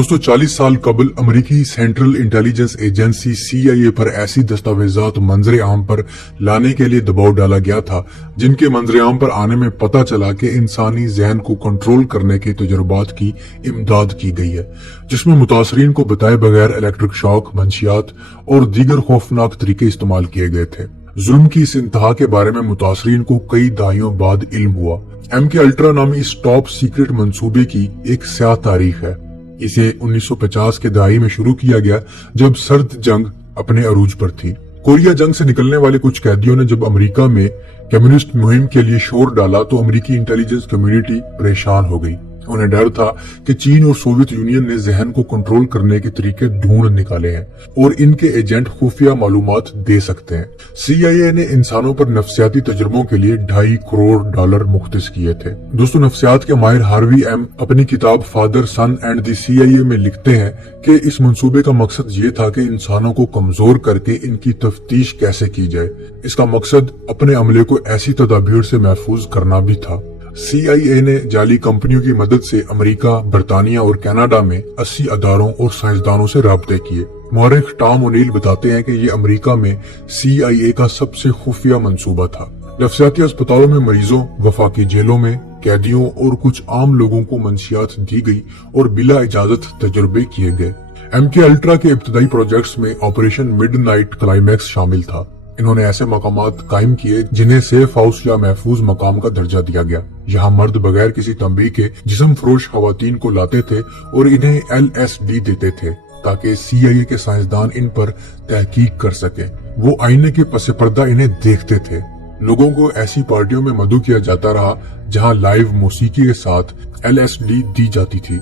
दोस्तों 40 साल कबल अमेरिकी सेंट्रल इंटेलिजेंस एजेंसी CIA पर ऐसी दस्तावेजात मंजरे आम पर लाने के लिए दबाव डाला गया था जिनके मंजरे आम पर आने में पता चला कि इंसानी जहन को कंट्रोल करने के तजुर्बात की इमदाद की गई है, जिसमें मुतासरीन को बताए बगैर इलेक्ट्रिक शॉक, मंशियात और दीगर खौफनाक तरीके इस्तेमाल किए गए थे। जुल्म की इस इंतहा के बारे में मुतासरीन को कई दहाइयों बाद इल्म हुआ। MK अल्ट्रा नामी इस टॉप सीक्रेट मंसूबे की एक स्याह तारीख है। इसे 1950 के दहाई में शुरू किया गया जब सर्द जंग अपने अरूज पर थी। कोरिया जंग से निकलने वाले कुछ कैदियों ने जब अमेरिका में कम्युनिस्ट मुहिम के लिए शोर डाला तो अमेरिकी इंटेलिजेंस कम्युनिटी परेशान हो गई। उन्हें डर था कि चीन और सोवियत यूनियन ने जहन को कंट्रोल करने के तरीके ढूंढ निकाले हैं और इनके एजेंट खुफिया मालूमात दे सकते हैं। CIA ने इंसानों पर नफ्सियाती तजुर्बों के लिए $2.5 करोड़ मुख्तस किए थे। दोस्तों, नफ्सियात के माहिर हार्वी एम अपनी किताब father, son and the CIA में लिखते हैं कि इस मंसूबे का मकसद ये था कि इंसानों को कमजोर करके इनकी तफ्तीश कैसे की जाए। इसका मकसद अपने अमले को ऐसी तदाबीर से महफूज करना भी था। CIA ने जाली कंपनियों की मदद से अमेरिका, बरतानिया और कनाडा में 80 अदारों और साइंसदानों से राब्ते किए। मुअर्रिख टॉम ओनील बताते हैं कि ये अमेरिका में CIA का सबसे खुफिया मंसूबा था। नफ्सियाती अस्पतालों में मरीजों, वफाकी जेलों में कैदियों और कुछ आम लोगों को मंशियात दी गई और बिला इजाजत तजुर्बे किए गए। MK अल्ट्रा के इब्तदाई प्रोजेक्ट्स में ऑपरेशन मिडनाइट क्लाइमैक्स शामिल था। इन्होंने ऐसे मकामात कायम किए जिन्हें सेफ हाउस या महफूज मकाम का दर्जा दिया गया। यहाँ मर्द बगैर किसी तंबीह के जिस्म फरोश खवातीन को लाते थे और इन्हें LSD देते थे ताकि CIA के साइंसदान इन पर तहकीक कर सके। वो आईने के पसे पर्दा इन्हें देखते थे। लोगों को ऐसी पार्टियों में मदऊ किया जाता रहा जहाँ लाइव मौसीकी के साथ LSD दी जाती थी।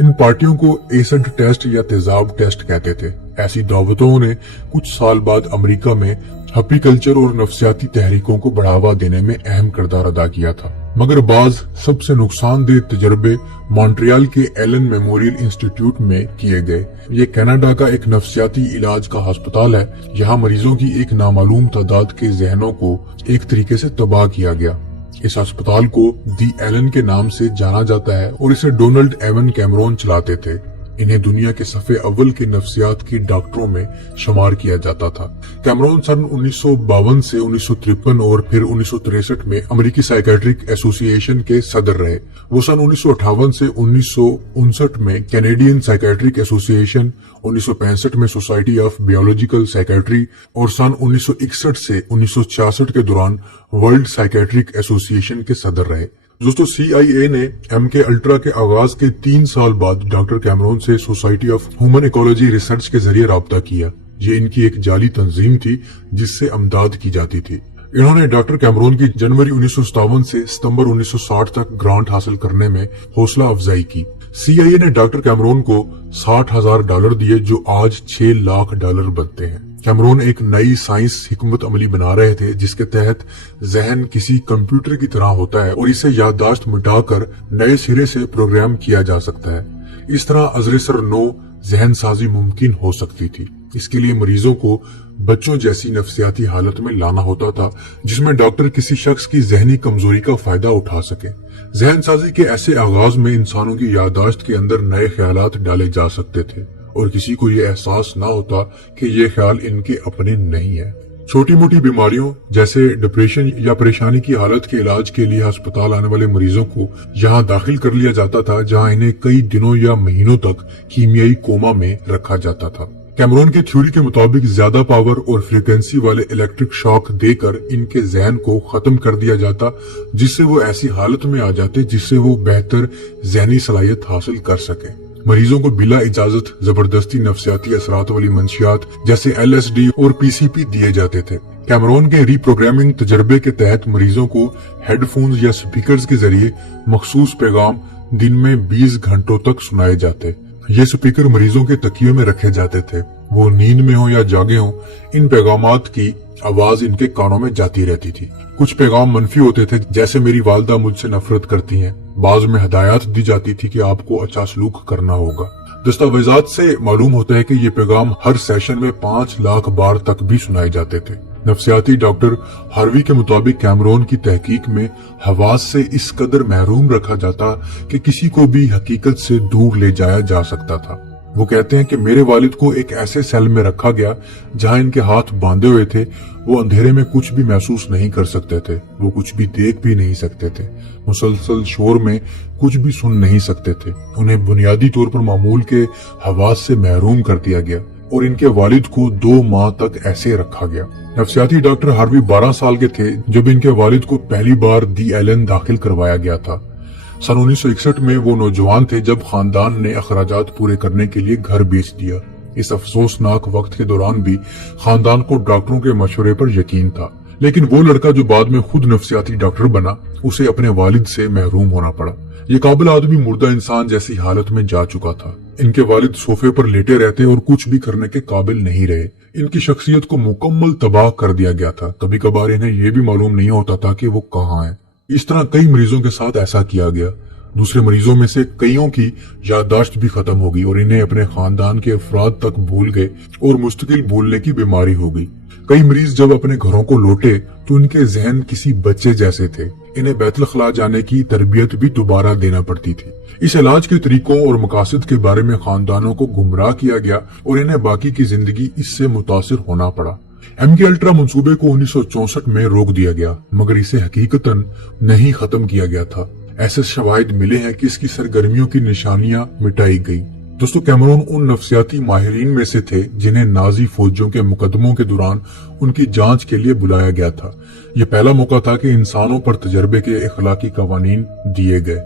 इन पार्टियों को एसिड टेस्ट या तेजाब टेस्ट कहते थे। ऐसी दावतों ने कुछ साल बाद अमेरिका में हपी कल्चर और नफ्सियाती तहरीकों को बढ़ावा देने में अहम किरदार अदा किया था। मगर बाज सबसे नुकसानदेह तजर्बे मॉन्ट्रियल के एलन मेमोरियल इंस्टीट्यूट में किए गए। ये कनाडा का एक नफ्सियाती इलाज का अस्पताल है। यहाँ मरीजों की एक नामालूम तादाद के जहनों को एक तरीके से तबाह किया गया। इस अस्पताल को दी एलन के नाम से जाना जाता है और इसे डोनाल्ड एवन कैमरोन चलाते थे। इन्हें दुनिया के सफ़े अव्वल के नफ्सियात के डॉक्टरों में शुमार किया जाता था। कैमरोन सन 1952 से 1953 और फिर 1963 में अमेरिकी साइकेट्रिक एसोसिएशन के सदर रहे। वो सन 1958 से 1959 में कैनेडियन साइकेट्रिक एसोसिएशन, 1965 में सोसाइटी ऑफ बायोलॉजिकल साइकेट्री और सन 1961 से 1966 के दौरान वर्ल्ड साइकेट्रिक एसोसिएशन के सदर रहे। दोस्तों, CIA ने MK अल्ट्रा के आगाज के 3 साल बाद डॉक्टर कैमरोन से society of human ecology research के जरिए राब्ता किया। ये इनकी एक जाली तंजीम थी जिससे अमदाद की जाती थी। इन्होंने डॉक्टर कैमरोन की जनवरी 1957 से सितंबर 1960 तक ग्रांट हासिल करने में हौसला अफजाई की। CIA ने डॉक्टर कैमरोन को $60,000 दिए जो आज $6 लाख बनते हैं। कैमरोन एक नई साइंस हिकमत अमली बना रहे थे जिसके तहत जहन किसी कंप्यूटर की तरह होता है और इसे याददाश्त मिटाकर नए सिरे से प्रोग्राम किया जा सकता है। इस तरह अजरेसर नो जहन साजी मुमकिन हो सकती थी। इसके लिए मरीजों को बच्चों जैसी नफ्सियाती हालत में लाना होता था जिसमें डॉक्टर किसी शख्स की जहनी कमजोरी का फायदा उठा सके। जहन साजी के ऐसे आगाज में इंसानों की याददाश्त के अंदर नए ख्यालात डाले जा सकते थे और किसी को ये एहसास ना होता कि ये ख्याल इनके अपने नहीं है। छोटी मोटी बीमारियों जैसे डिप्रेशन या परेशानी की हालत के इलाज के लिए अस्पताल आने वाले मरीजों को यहाँ दाखिल कर लिया जाता था जहाँ इन्हें कई दिनों या महीनों तक कीमियाई कोमा में रखा जाता था। कैमरोन की थ्योरी के मुताबिक ज्यादा पावर और फ्रीक्वेंसी वाले इलेक्ट्रिक शॉक देकर इनके जहन को खत्म कर दिया जाता जिससे वो ऐसी हालत में आ जाते जिससे वो बेहतर जहनी सलाहियत हासिल कर सके। मरीजों को बिला इजाजत जबरदस्ती नफ्सियाती असरात वाली मंशियात जैसे LSD और PCP दिए जाते थे। कैमरोन के रीप्रोग्रामिंग तजर्बे के तहत मरीजों को हेडफोन्स या स्पीकर्स के जरिए मखसूस पैगाम दिन में 20 घंटों तक सुनाए जाते। ये स्पीकर मरीजों के तकियों में रखे जाते थे। वो नींद में हो या जागे हो, इन पैगामात की आवाज इनके कानों में जाती रहती थी। कुछ पैगाम मनफी होते थे जैसे मेरी वालदा मुझसे नफरत करती हैं। बाज में हदायत दी जाती थी कि आपको अच्छा सलूक करना होगा। दस्तावेजात से मालूम होता है कि ये पैगाम हर सेशन में 5 लाख बार तक भी सुनाए जाते थे। नफसियाती डॉक्टर हार्वी के मुताबिक कैमरून की तहकीक में हवास से इस कदर महरूम रखा जाता कि किसी को भी हकीकत से दूर ले जाया जा सकता था। वो कहते हैं कि मेरे वालिद को एक ऐसे सेल में रखा गया जहां इनके हाथ बांधे हुए थे। वो अंधेरे में कुछ भी महसूस नहीं कर सकते थे, वो कुछ भी देख भी नहीं सकते थे, मुसलसल शोर में कुछ भी सुन नहीं सकते थे। उन्हें बुनियादी तौर पर मामूल के हवास से महरूम कर दिया गया और इनके वालिद को 2 माह तक ऐसे रखा गया। नफसियाती डॉक्टर हार्वी 12 साल के थे जब इनके वालिद को पहली बार दी एलन दाखिल करवाया गया था। सन 1961 में वो नौजवान थे जब खानदान ने अखराजात पूरे करने के लिए घर बेच दिया। इस अफसोसनाक वक्त के दौरान भी खानदान को डॉक्टरों के मशवरे पर यकीन था, लेकिन वो लड़का जो बाद में खुद नफसियाती डॉक्टर बना, उसे अपने वालिद से महरूम होना पड़ा। ये काबिल आदमी मुर्दा इंसान जैसी हालत में जा चुका था। इनके वालिद सोफे पर लेटे रहते और कुछ भी करने के काबिल नहीं रहे। इनकी शख्सियत को मुकम्मल तबाह कर दिया गया था। कभी कभार इन्हें यह भी मालूम नहीं होता था कि वो कहाँ है। इस तरह कई मरीजों के साथ ऐसा किया गया। दूसरे मरीजों में से कईयों की याददाश्त भी खत्म हो गई और इन्हें अपने खानदान के अफराद तक भूल गए और मुस्तकिल भूलने की बीमारी हो गई। कई मरीज जब अपने घरों को लौटे तो इनके जहन किसी बच्चे जैसे थे। इन्हें बैतुल खला जाने की तरबियत भी दोबारा देना पड़ती थी। इस इलाज के तरीकों और मकासद के बारे में खानदानों को गुमराह किया गया और इन्हें बाकी की जिंदगी इससे मुतासिर होना पड़ा। MK अल्ट्रा मंसूबे को 1964 में रोक दिया गया, मगर इसे हकीकतन नहीं खत्म किया गया था। ऐसे शवाहिद मिले हैं कि इसकी सरगर्मियों की निशानियां मिटाई गई। दोस्तों, कैमरून उन नफसियाती माहिरीन में से थे जिन्हें नाजी फौजियों के मुकदमों के दौरान उनकी जांच के लिए बुलाया गया था। यह पहला मौका था कि इंसानों पर तजर्बे के इखलाकी कवानीन दिए गए।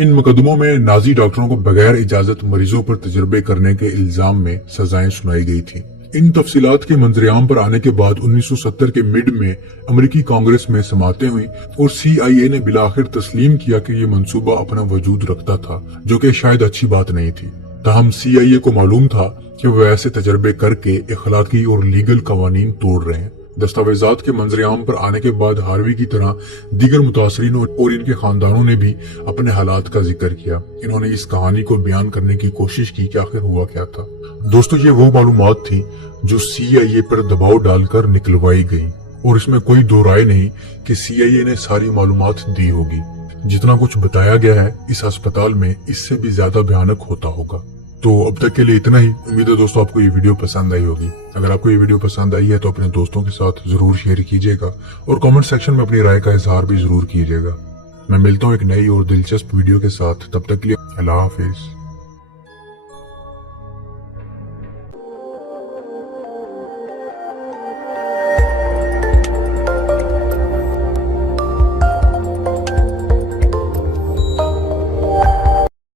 इन मुकदमों में नाजी डॉक्टरों को बगैर इजाजत मरीजों पर तजर्बे करने के इल्जाम में सजाएं सुनाई गई थी। इन तफसीलात के मंजरेआम पर आने के बाद 1970 के मिड में अमेरिकी कांग्रेस में समातें हुई और CIA ने बिलाखिर तस्लीम किया कि ये मंसूबा अपना वजूद रखता था, जो कि शायद अच्छी बात नहीं थी। ताहम CIA को मालूम था कि वो ऐसे तजर्बे करके इखलाकी और लीगल कवानीन तोड़ रहे हैं। दस्तावेजात के मंजरेआम पर आने के बाद हार्वी की तरह दीगर मुतासरीन और इनके खानदानों ने भी अपने हालात का जिक्र किया। इन्होंने इस कहानी को बयान करने की कोशिश की कि आखिर हुआ क्या था। दोस्तों, ये वो मालूमात थी जो CIA पर दबाव डालकर निकलवाई गई और इसमें कोई दो राय नहीं कि CIA ने सारी मालूमात दी होगी। जितना कुछ बताया गया है इस अस्पताल में, इससे भी ज्यादा भयानक होता होगा। तो अब तक के लिए इतना ही। उम्मीद है दोस्तों आपको ये वीडियो पसंद आई होगी। अगर आपको ये वीडियो पसंद आई है तो अपने दोस्तों के साथ जरूर शेयर कीजिएगा और कमेंट सेक्शन में अपनी राय का इजहार भी जरूर कीजिएगा। मैं मिलता हूँ एक नई और दिलचस्प वीडियो के साथ। तब तक के लिए अल्लाह हाफिज।